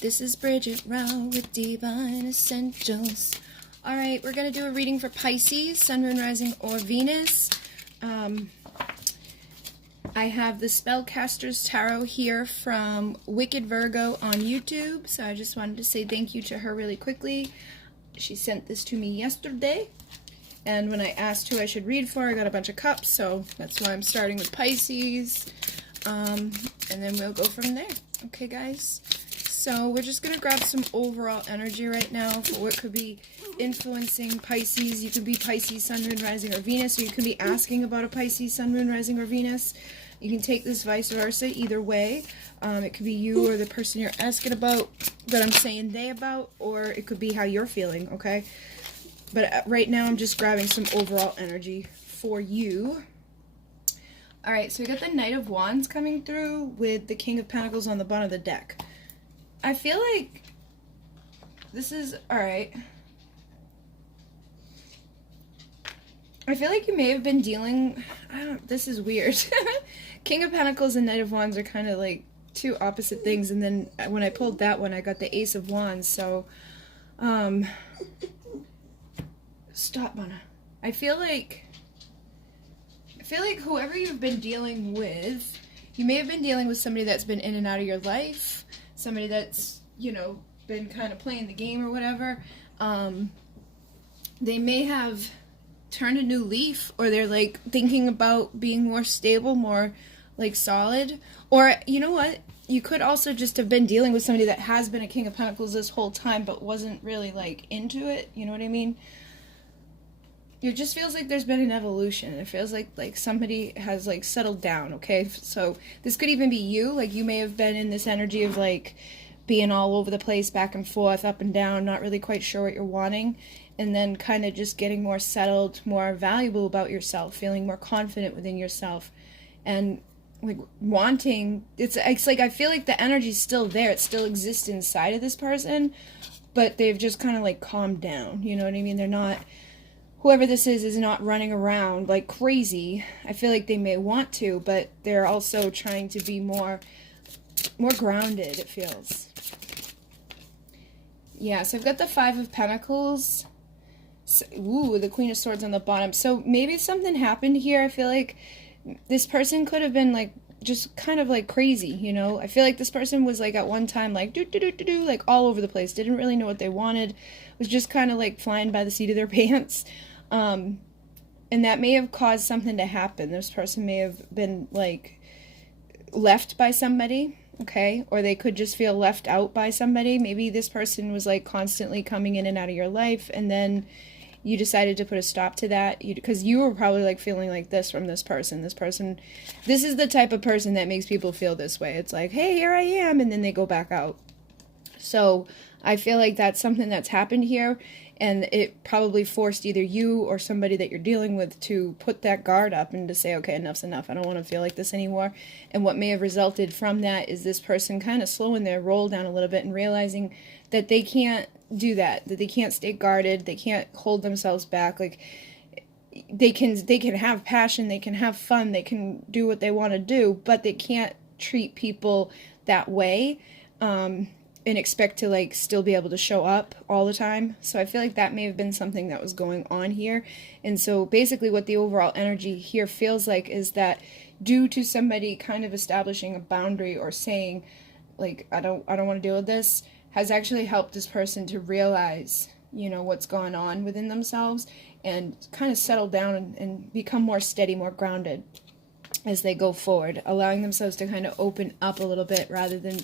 This is Bridget Rau with Divine Essentials. Alright, we're going to do a reading for Pisces, Sun, Moon, Rising, or Venus. I have the Spellcasters Tarot here from Wicked Virgo on YouTube, so I just wanted to say thank you to her really quickly. She sent this to me yesterday, and when I asked who I should read for, I got a bunch of cups, so that's why I'm starting with Pisces, and then we'll go from there. Okay, guys? So we're just going to grab some overall energy right now for what could be influencing Pisces. You could be Pisces, Sun, Moon, Rising, or Venus, or you could be asking about a Pisces, Sun, Moon, Rising, or Venus. You can take this vice versa, either way. It could be you or the person you're asking about, that I'm saying they about, or it could be how you're feeling, okay? But right now I'm just grabbing some overall energy for you. Alright, so we got the Knight of Wands coming through with the King of Pentacles on the bottom of the deck. I feel like this is, alright. I feel like you may have been dealing, this is weird. King of Pentacles and Knight of Wands are kind of like two opposite things, and then when I pulled that one, I got the Ace of Wands, so, stop, Mona. I feel like whoever you've been dealing with, you may have been dealing with somebody that's been in and out of your life, somebody that's, you know, been kind of playing the game or whatever. They may have turned a new leaf, or they're like thinking about being more stable, more like solid, or you know what, you could also just have been dealing with somebody that has been a King of Pentacles this whole time but wasn't really like into it, you know what I mean? It just feels like there's been an evolution. It feels like somebody has like settled down, okay? So this could even be you. Like you may have been in this energy of like being all over the place, back and forth, up and down, not really quite sure what you're wanting, and then kind of just getting more settled, more valuable about yourself, feeling more confident within yourself, and like wanting, it's like I feel like the energy's still there. It still exists inside of this person, but they've just kind of like calmed down, you know what I mean? They're not, whoever this is not running around like crazy. I feel like they may want to, but they're also trying to be more grounded, it feels. Yeah, so I've got the Five of Pentacles. So, ooh, the Queen of Swords on the bottom. So maybe something happened here. I feel like this person could have been like just kind of like crazy, you know? I feel like this person was like at one time like do like all over the place. Didn't really know what they wanted. Was just kind of like flying by the seat of their pants. And that may have caused something to happen. This person may have been like left by somebody, okay? Or they could just feel left out by somebody. Maybe this person was like constantly coming in and out of your life, and then you decided to put a stop to that because you were probably like feeling like this from this person. This is the type of person that makes people feel this way. It's like, hey, here I am, and then they go back out. So I feel like that's something that's happened here, and it probably forced either you or somebody that you're dealing with to put that guard up and to say, okay, enough's enough. I don't want to feel like this anymore. And what may have resulted from that is this person kind of slowing their roll down a little bit and realizing that they can't do that they can't stay guarded, they can't hold themselves back. Like they can have passion, they can have fun, they can do what they want to do, but they can't treat people that way, and expect to like still be able to show up all the time. So I feel like that may have been something that was going on here. And so basically what the overall energy here feels like is that due to somebody kind of establishing a boundary or saying like I don't want to deal with this, has actually helped this person to realize, you know, what's going on within themselves and kind of settle down and become more steady, more grounded as they go forward, allowing themselves to kind of open up a little bit rather than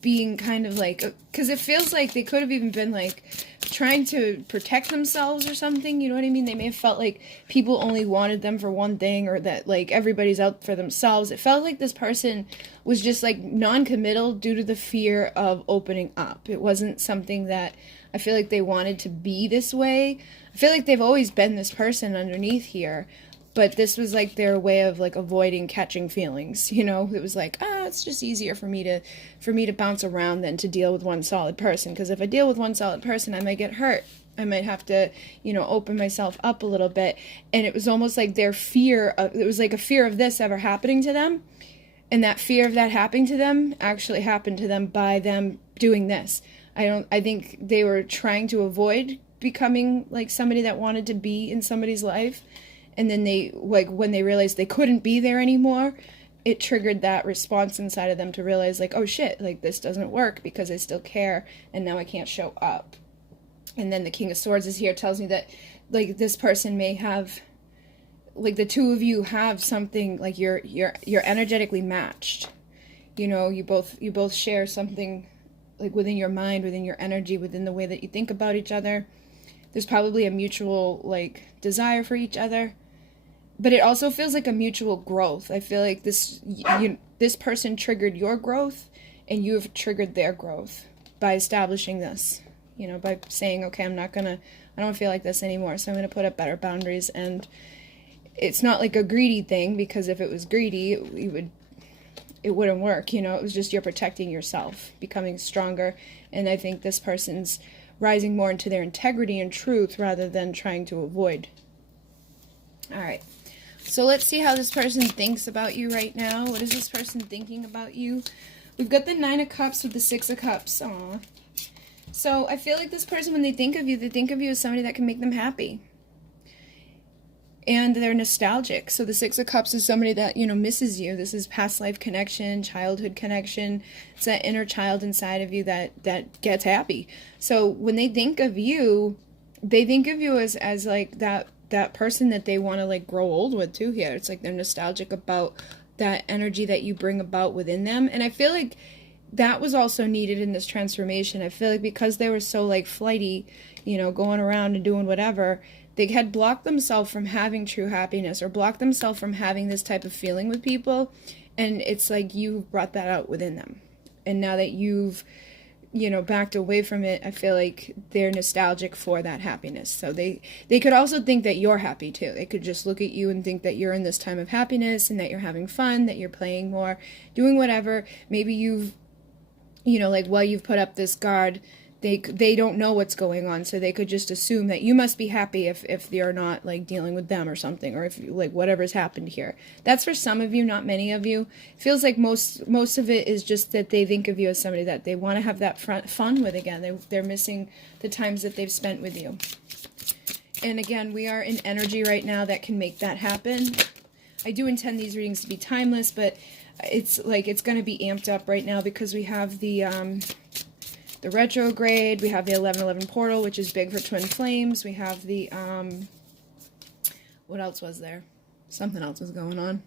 being kind of like, because it feels like they could have even been like trying to protect themselves or something, you know what I mean? They may have felt like people only wanted them for one thing, or that like everybody's out for themselves. It felt like this person was just like non-committal due to the fear of opening up. It wasn't something that I feel like they wanted to be this way. I feel like they've always been this person underneath here, but this was like their way of like avoiding catching feelings, you know? It was like, it's just easier for me to bounce around than to deal with one solid person, because if I deal with one solid person, I might get hurt. I might have to, you know, open myself up a little bit. And it was almost like their fear of, it was like a fear of this ever happening to them. And that fear of that happening to them actually happened to them by them doing this. I think they were trying to avoid becoming like somebody that wanted to be in somebody's life. And then they, like, when they realized they couldn't be there anymore, it triggered that response inside of them to realize, like, oh shit, like, this doesn't work because I still care, and now I can't show up. And then the King of Swords is here, tells me that, like, this person may have, like, the two of you have something, like, you're energetically matched. You know, you both share something, like, within your mind, within your energy, within the way that you think about each other. There's probably a mutual, like, desire for each other. But it also feels like a mutual growth. I feel like this person triggered your growth, and you have triggered their growth by establishing this. You know, by saying, okay, I don't feel like this anymore, so I'm going to put up better boundaries. And it's not like a greedy thing, because if it was greedy, it wouldn't work. You know, it was just you're protecting yourself, becoming stronger. And I think this person's rising more into their integrity and truth rather than trying to avoid. All right. So let's see how this person thinks about you right now. What is this person thinking about you? We've got the Nine of Cups with the Six of Cups. Aw. So I feel like this person, when they think of you as somebody that can make them happy. And they're nostalgic. So the Six of Cups is somebody that, you know, misses you. This is past life connection, childhood connection. It's that inner child inside of you that gets happy. So when they think of you, they think of you as like that person that they want to, like, grow old with too here. It's like they're nostalgic about that energy that you bring about within them. And I feel like that was also needed in this transformation. I feel like because they were so, like, flighty, you know, going around and doing whatever, they had blocked themselves from having true happiness, or blocked themselves from having this type of feeling with people. And it's like you brought that out within them. And now that you've, you know, backed away from it, I feel like they're nostalgic for that happiness. So they could also think that you're happy too. They could just look at you and think that you're in this time of happiness and that you're having fun, that you're playing more, doing whatever. Maybe you've, you know, like, while you've put up this guard, they don't know what's going on, so they could just assume that you must be happy if you're not, like, dealing with them or something, or if, like, whatever's happened here. That's for some of you, not many of you. It feels like most of it is just that they think of you as somebody that they want to have that fun with again. They're missing the times that they've spent with you. And again, we are in energy right now that can make that happen. I do intend these readings to be timeless, but it's like it's going to be amped up right now because we have the retrograde, we have the 11/11 portal, which is big for twin flames. We have the, what else was there? Something else was going on.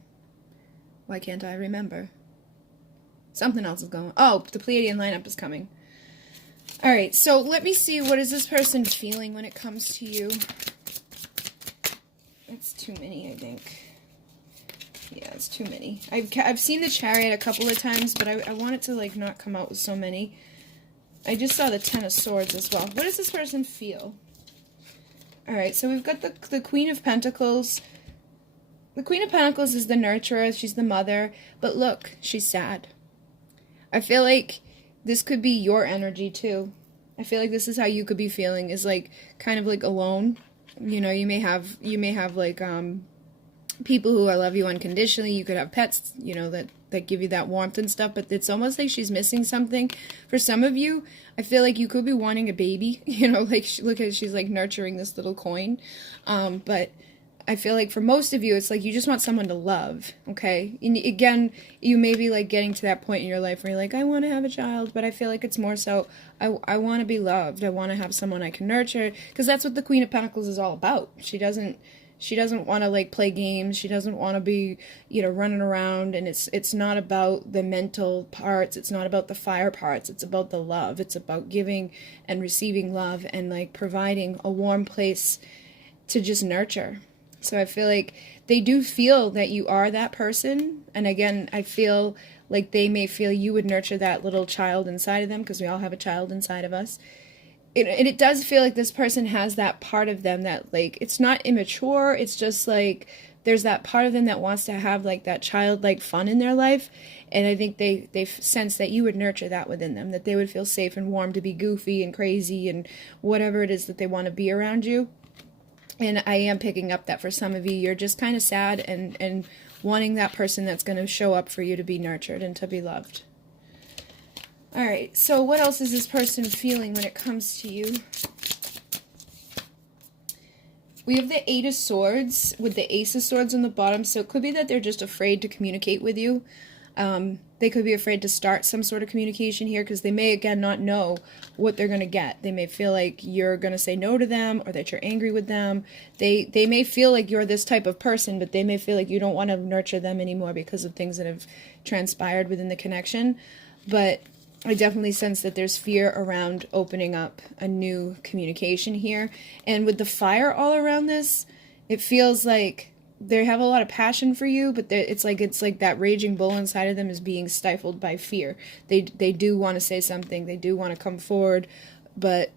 Why can't I remember? Something else is going on. Oh, the Pleiadian lineup is coming. Alright, so let me see, what is this person feeling when it comes to you? It's too many, I think. Yeah, it's too many. I've seen the Chariot a couple of times, but I want it to, like, not come out with so many. I just saw the Ten of Swords as well. What does this person feel? Alright, so we've got the Queen of Pentacles. The Queen of Pentacles is the nurturer. She's the mother. But look, she's sad. I feel like this could be your energy too. I feel like this is how you could be feeling, is like kind of like alone. You know, you may have like people who love you unconditionally. You could have pets, you know, that give you that warmth and stuff, but it's almost like she's missing something. For some of you, I feel like you could be wanting a baby, you know, like, look at, she's like nurturing this little coin. But I feel like for most of you, it's like you just want someone to love, okay? And again, you may be like getting to that point in your life where you're like, I want to have a child, but I feel like it's more so, I want to be loved. I want to have someone I can nurture, because that's what the Queen of Pentacles is all about. She doesn't want to, like, play games. She doesn't want to be, you know, running around. And it's not about the mental parts. It's not about the fire parts. It's about the love. It's about giving and receiving love and, like, providing a warm place to just nurture. So I feel like they do feel that you are that person. And again, I feel like they may feel you would nurture that little child inside of them, because we all have a child inside of us. And it does feel like this person has that part of them that, like, it's not immature, it's just, like, there's that part of them that wants to have, like, that childlike fun in their life, and I think they sense that you would nurture that within them, that they would feel safe and warm to be goofy and crazy and whatever it is that they want to be around you. And I am picking up that for some of you, you're just kind of sad and wanting that person that's going to show up for you to be nurtured and to be loved. All right, so what else is this person feeling when it comes to you? We have the Eight of Swords with the Ace of Swords on the bottom, so it could be that they're just afraid to communicate with you. They could be afraid to start some sort of communication here because they may, again, not know what they're going to get. They may feel like you're going to say no to them or that you're angry with them. They may feel like you're this type of person, but they may feel like you don't want to nurture them anymore because of things that have transpired within the connection. But I definitely sense that there's fear around opening up a new communication here. And with the fire all around this, it feels like they have a lot of passion for you, but it's like that raging bull inside of them is being stifled by fear. They do want to say something. They do want to come forward, but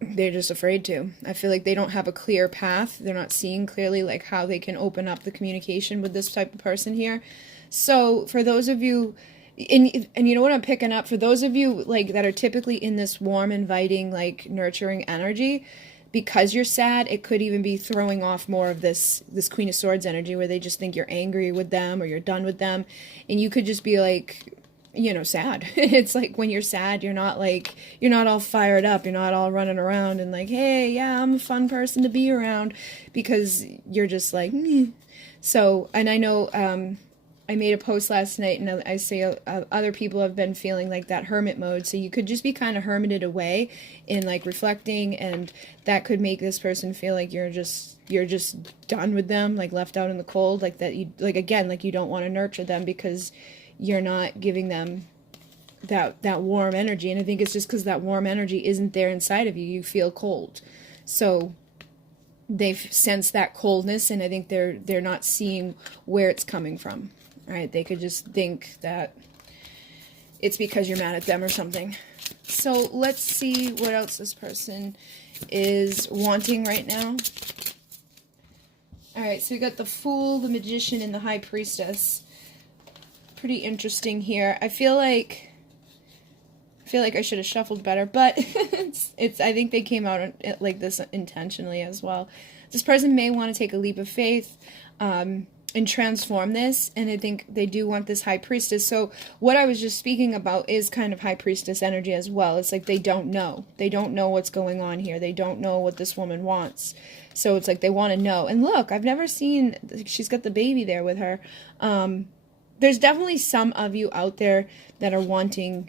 they're just afraid to. I feel like they don't have a clear path. They're not seeing clearly like how they can open up the communication with this type of person here. So for those of you, and you know what I'm picking up, for those of you like that are typically in this warm, inviting, like nurturing energy, because you're sad, it could even be throwing off more of this Queen of Swords energy where they just think you're angry with them or you're done with them. And you could just be like, you know, sad. It's like when you're sad, you're not all fired up. You're not all running around and like, hey, yeah, I'm a fun person to be around, because you're just like, meh. So, and I know, I made a post last night and I say other people have been feeling like that hermit mode. So you could just be kind of hermited away in like reflecting, and that could make this person feel like you're just done with them, like left out in the cold, like that you, like, again, like you don't want to nurture them because you're not giving them that warm energy. And I think it's just because that warm energy isn't there inside of you. You feel cold. So they've sensed that coldness, and I think they're not seeing where it's coming from. All right, they could just think that it's because you're mad at them or something. So let's see what else this person is wanting right now. All right, so we got the Fool, the Magician, and the High Priestess. Pretty interesting here. I feel like I should have shuffled better, but it's I think they came out like this intentionally as well. This person may want to take a leap of faith and transform this, and I think they do want this High Priestess. So what I was just speaking about is kind of High Priestess energy as well. It's like they don't know. They don't know what's going on here. They don't know what this woman wants. So it's like they want to know. And look, I've never seen, she's got the baby there with her. There's definitely some of you out there that are wanting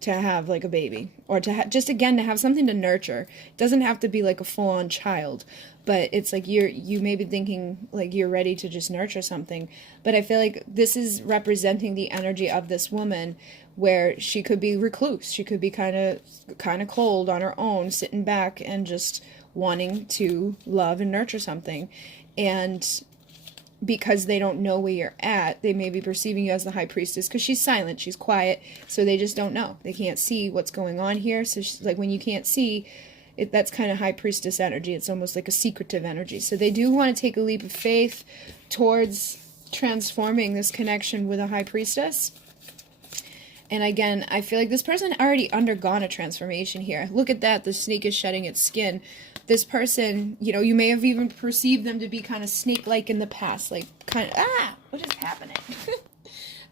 to have like a baby, or to just again to have something to nurture. It doesn't have to be like a full-on child, but it's like you may be thinking like you're ready to just nurture something. But I feel like this is representing the energy of this woman, where she could be recluse. She could be kind of cold on her own, sitting back and just wanting to love and nurture something. And because they don't know where you're at, they may be perceiving you as the High Priestess because she's silent, she's quiet, so they just don't know. They can't see what's going on here. So she's like, when you can't see it, that's kind of High Priestess energy. It's almost like a secretive energy. So they do want to take a leap of faith towards transforming this connection with a High Priestess. And again, I feel like this person already undergone a transformation here. Look at that, the snake is shedding its skin. This person, you know, you may have even perceived them to be kind of snake-like in the past, like kind of, what is happening?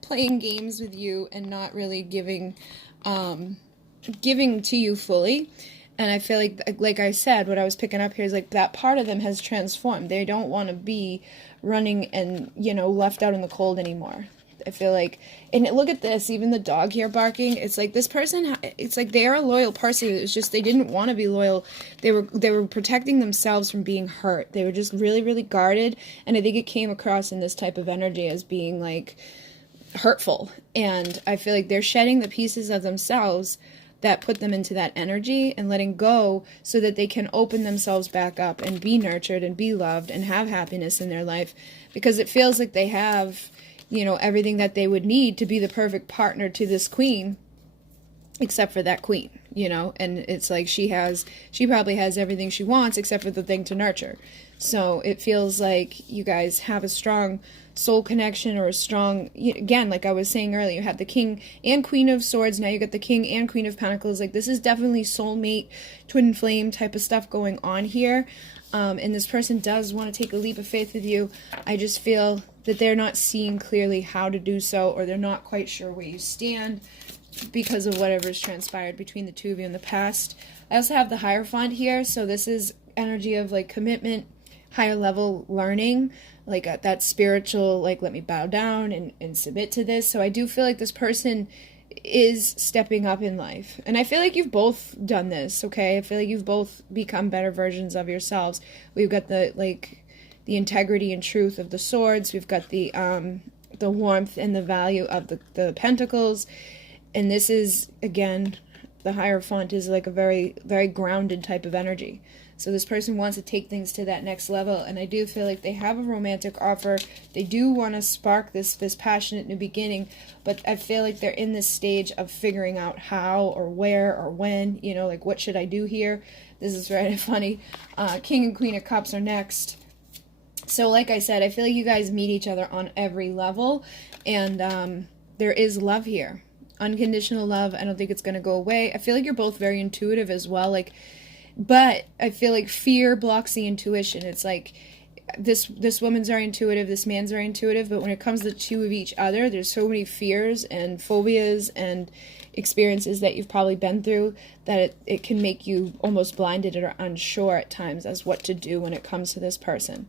Playing games with you and not really giving to you fully. And I feel like I said, what I was picking up here is like that part of them has transformed. They don't want to be running and, you know, left out in the cold anymore. I feel like, and look at this, even the dog here barking, it's like this person, it's like they're a loyal person. It's just they didn't want to be loyal. They were protecting themselves from being hurt. They were just really, really guarded, and I think it came across in this type of energy as being like hurtful. And I feel like they're shedding the pieces of themselves that put them into that energy and letting go so that they can open themselves back up and be nurtured and be loved and have happiness in their life, because it feels like they have, you know, everything that they would need to be the perfect partner to this queen, except for that queen. you know, and it's like she probably has everything she wants except for the thing to nurture. So it feels like you guys have a strong soul connection, or a strong, again, like I was saying earlier, you had the King and Queen of Swords, now you got the King and Queen of Pentacles. Like, this is definitely soulmate, twin flame type of stuff going on here. And this person does want to take a leap of faith with you. I just feel that they're not seeing clearly how to do so, or they're not quite sure where you stand because of whatever's transpired between the two of you in the past. I also have the Hierophant here, so this is energy of like commitment, higher level learning, like that spiritual, like, let me bow down and submit to this. So I do feel like this person is stepping up in life, and I feel like you've both done this. Okay, I feel like you've both become better versions of yourselves. We've got the integrity and truth of the swords, we've got the warmth and the value of the pentacles, and this is, again, the Hierophant is like a very, very grounded type of energy. So this person wants to take things to that next level, and I do feel like they have a romantic offer. They do want to spark this passionate new beginning, but I feel like they're in this stage of figuring out how or where or when, you know, like, what should I do here? This is very funny. King and Queen of Cups are next. So like I said, I feel like you guys meet each other on every level, and there is love here. Unconditional love. I don't think it's going to go away. I feel like you're both very intuitive as well, like, but I feel like fear blocks the intuition. It's like this woman's very intuitive, this man's very intuitive, but when it comes to the two of each other, there's so many fears and phobias and experiences that you've probably been through that it can make you almost blinded or unsure at times as what to do when it comes to this person.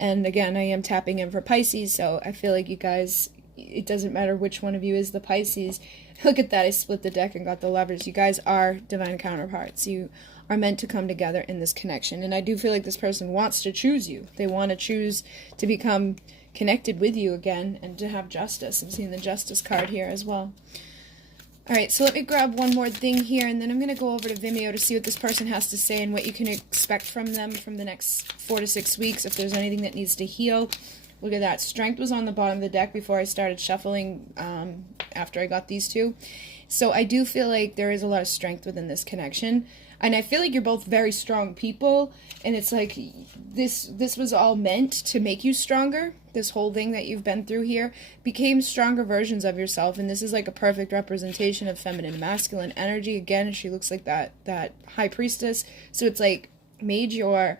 And again, I am tapping in for Pisces, so I feel like you guys, it doesn't matter which one of you is the Pisces. Look at that, I split the deck and got the Lovers. You guys are divine counterparts. You are meant to come together in this connection. And I do feel like this person wants to choose you. They want to choose to become connected with you again and to have justice. I'm seeing the Justice card here as well. Alright, so let me grab one more thing here, and then I'm going to go over to Vimeo to see what this person has to say and what you can expect from them from the next 4 to 6 weeks, if there's anything that needs to heal. Look at that. Strength was on the bottom of the deck before I started shuffling after I got these two. So I do feel like there is a lot of strength within this connection. And I feel like you're both very strong people, and it's like this was all meant to make you stronger. This whole thing that you've been through here became stronger versions of yourself, and this is like a perfect representation of feminine and masculine energy. Again, she looks like that high priestess, so it's like made your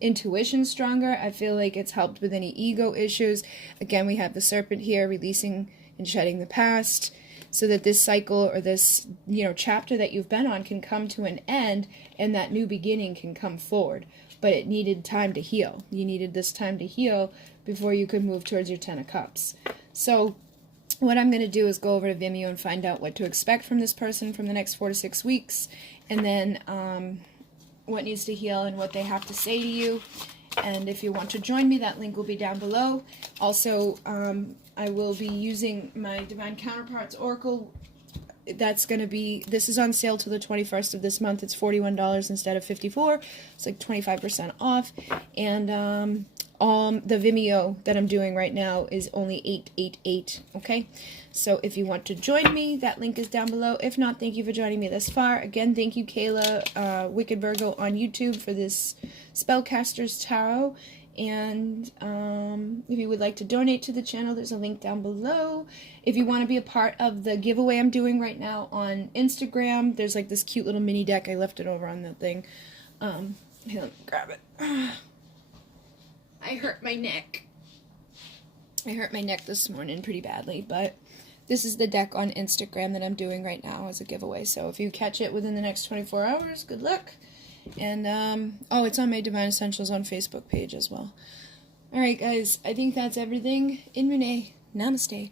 intuition stronger. I feel like it's helped with any ego issues. Again, we have the Serpent here, releasing and shedding the past, so that this cycle or this, chapter that you've been on can come to an end and that new beginning can come forward. But it needed time to heal. You needed this time to heal before you could move towards your 10 of Cups. So what I'm going to do is go over to Vimeo and find out what to expect from this person from the next 4 to 6 weeks, and then what needs to heal and what they have to say to you. And if you want to join me, that link will be down below. Also, I will be using my Divine Counterparts Oracle. This is on sale till the 21st of this month. It's $41 instead of $54. It's like 25% off. And the Vimeo that I'm doing right now is only $888, okay? So if you want to join me, that link is down below. If not, thank you for joining me this far. Again, thank you, Kayla, Wicked Virgo on YouTube for this Spellcasters Tarot. And if you would like to donate to the channel, there's a link down below. If you want to be a part of the giveaway I'm doing right now on Instagram, there's like this cute little mini deck. I left it over on the thing. Here, let me grab it. I hurt my neck. I hurt my neck this morning pretty badly, but this is the deck on Instagram that I'm doing right now as a giveaway. So if you catch it within the next 24 hours, good luck. And, it's on my Divine Essentials on Facebook page as well. Alright, guys, I think that's everything. In Renee, namaste.